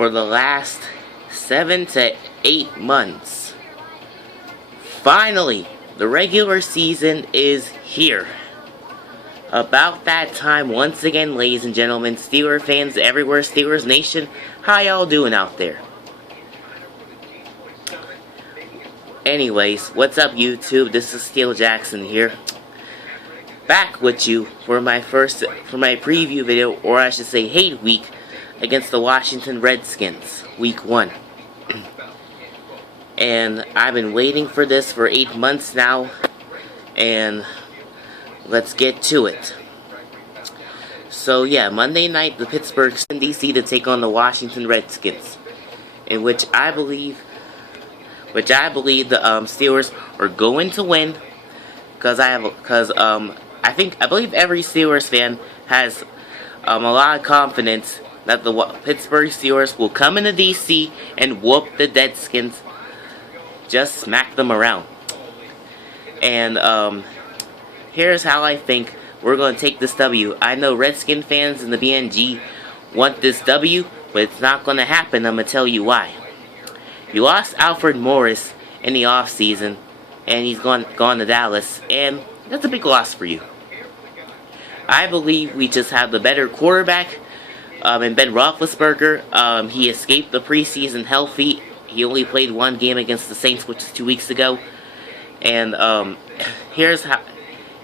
for the last 7 to 8 months. Finally, the regular season is here. About that time, once again, ladies and gentlemen, Steeler fans everywhere, Steelers Nation, how y'all doing out there? Anyways, what's up YouTube? This is Steel Jackson here. Back with you for my preview video, or I should say hate week, against the Washington Redskins, week 1. And I've been waiting for this for 8 months now, and let's get to it. So yeah, Monday night, the Pittsburgh in DC to take on the Washington Redskins, in which I believe the Steelers are going to win, I believe every Steelers fan has a lot of confidence that the Pittsburgh Steelers will come into DC and whoop the Redskins, just smack them around. And here's how I think we're going to take this W. I know Redskin fans in the BNG want this W, but it's not going to happen. I'm going to tell you why. You lost Alfred Morris in the offseason, and he's gone to Dallas, and that's a big loss for you. I believe we just have the better quarterback, and Ben Roethlisberger. He escaped the preseason healthy. He only played 1 game against the Saints, which is 2 weeks ago. And here's how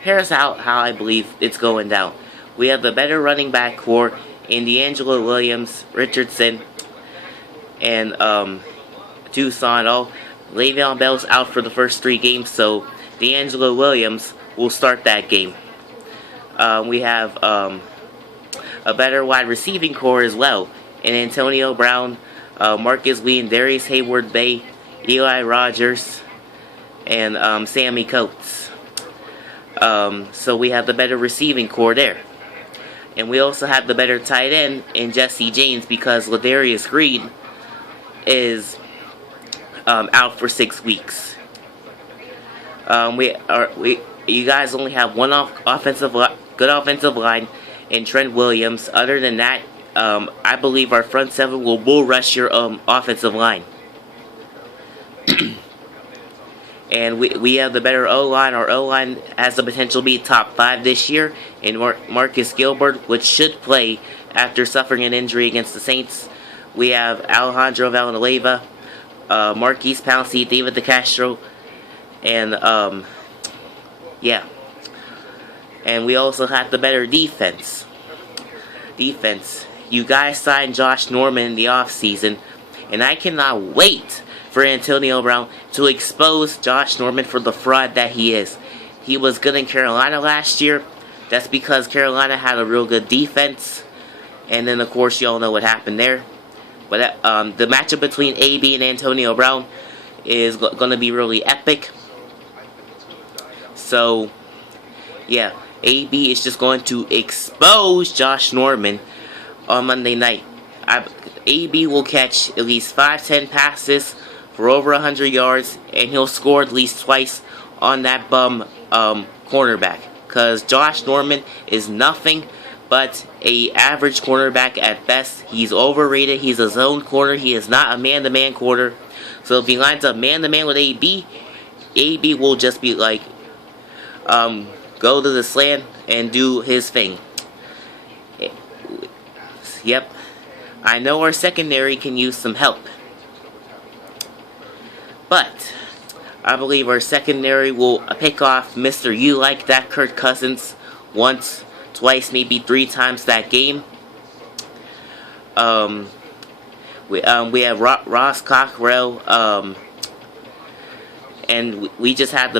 I believe it's going down. We have the better running back core in D'Angelo Williams, Richardson, and Toussaint. Le'Veon Bell's out for the first 3 games, so D'Angelo Williams will start that game. We have a better wide receiving core as well, in Antonio Brown, Marcus Lee, Darius Hayward-Bay, Eli Rogers, and Sammy Coates. So we have the better receiving core there. And we also have the better tight end in Jesse James, because Ladarius Green is out for 6 weeks. You guys only have one good offensive line in Trent Williams. Other than that, I believe our front 7 will bull rush your offensive line. And we have the better O-line. Our O-line has the potential to be top 5 this year. And Marcus Gilbert, which should play after suffering an injury against the Saints. We have Alejandro Villanueva, Marquise Pouncey, David DeCastro, and yeah. And we also have the better defense. You guys signed Josh Norman in the offseason, and I cannot wait for Antonio Brown to expose Josh Norman for the fraud that he is. He was good in Carolina last year. That's because Carolina had a real good defense. And then, of course, you all know what happened there. But the matchup between AB and Antonio Brown is going to be really epic. So, yeah, AB is just going to expose Josh Norman on Monday night. AB will catch at least 5-10 passes for over 100 yards, and he'll score at least twice on that bum cornerback. Because Josh Norman is nothing but a average cornerback at best. He's overrated. He's a zone corner. He is not a man-to-man corner. So if he lines up man-to-man with AB, AB will just be like, go to the slant and do his thing. Yep. I know our secondary can use some help. But I believe our secondary will pick off Mr. You Like That Kirk Cousins once, twice, maybe 3 times that game. We have Ross Cockrell, and we just had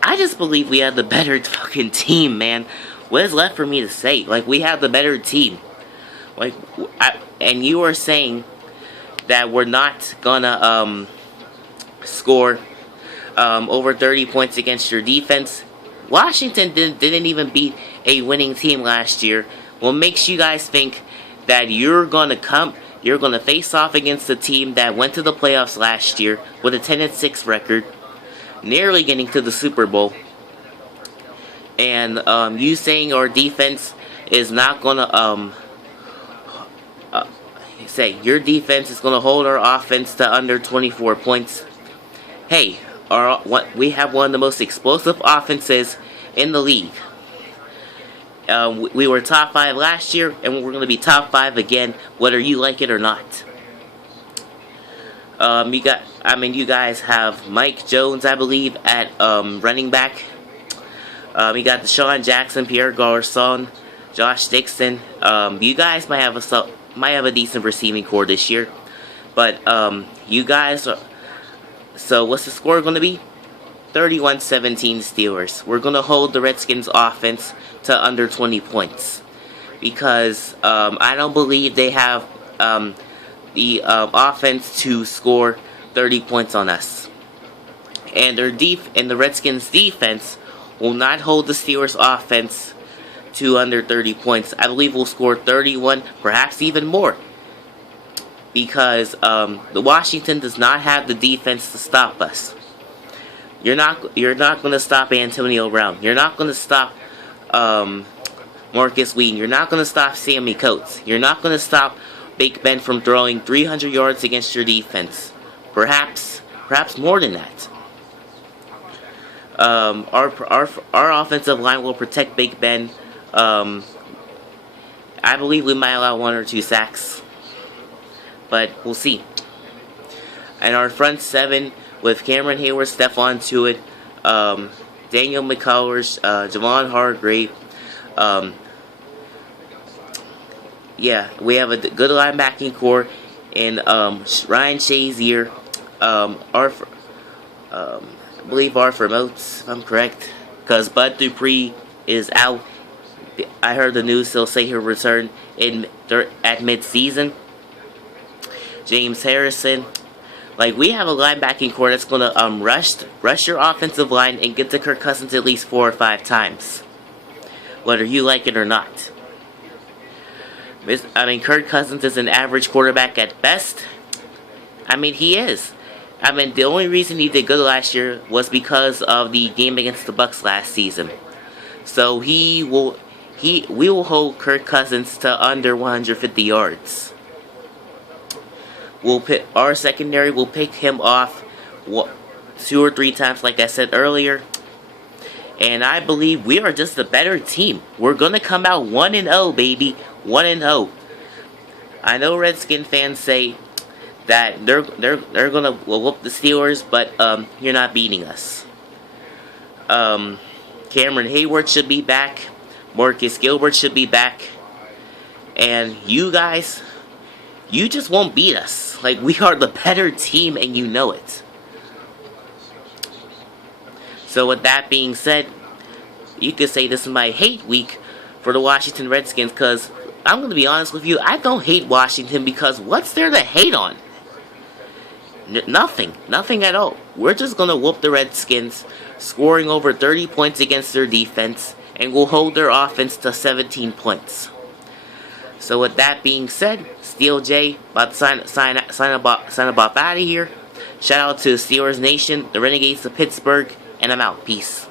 I just believe we had the better fucking team, man. What is left for me to say? Like, we have the better team. Like, and you are saying that we're not gonna score over 30 points against your defense. Washington didn't even beat a winning team last year. What makes you guys think that you're gonna face off against a team that went to the playoffs last year with a 10-6 record, nearly getting to the Super Bowl, and you saying our defense is not gonna say your defense is going to hold our offense to under 24 points. Hey, we have one of the most explosive offenses in the league. We were top 5 last year, and we're going to be top 5 again, whether you like it or not. You guys have Mike Jones, I believe, at running back. You got Deshaun Jackson, Pierre Garçon, Josh Dixon. You guys might have a decent receiving core this year, but you guys are. So what's the score going to be? 31-17 Steelers. We're going to hold the Redskins offense to under 20 points because I don't believe they have the offense to score 30 points on us. And the Redskins defense will not hold the Steelers offense to under 30 points. I believe we'll score 31, perhaps even more. Because the Washington does not have the defense to stop us. You're not going to stop Antonio Brown. You're not going to stop Marcus Wheaton. You're not going to stop Sammy Coates. You're not going to stop Big Ben from throwing 300 yards against your defense. Perhaps more than that. Our offensive line will protect Big Ben. I believe we might allow 1 or 2 sacks. But we'll see. And our front 7 with Cameron Hayward, Stephon Tuitt, Daniel McCullers, Javon Hargrave. We have a good linebacking core in Ryan Shazier, I believe Arthur Moats, if I'm correct, because Bud Dupree is out. I heard the news; they'll say he'll return at mid-season. James Harrison. We have a linebacking core that's going to rush your offensive line and get to Kirk Cousins at least 4 or 5 times, whether you like it or not. Kirk Cousins is an average quarterback at best. He is. The only reason he did good last year was because of the game against the Bucs last season. So we will hold Kirk Cousins to under 150 yards. Our secondary will pick him off 2 or 3 times, like I said earlier. And I believe we are just a better team. We're gonna come out 1-0, baby, 1-0. I know Redskin fans say that they're gonna whoop the Steelers, but you're not beating us. Cameron Hayward should be back. Marcus Gilbert should be back. And you guys, you just won't beat us. We are the better team, and you know it. So with that being said, you could say this is my hate week for the Washington Redskins, because I'm going to be honest with you, I don't hate Washington because what's there to hate on? Nothing at all. We're just going to whoop the Redskins, scoring over 30 points against their defense, and we'll hold their offense to 17 points. So with that being said, Steel J, about to sign up out of here. Shout out to Steelers Nation, the Renegades of Pittsburgh, and I'm out. Peace.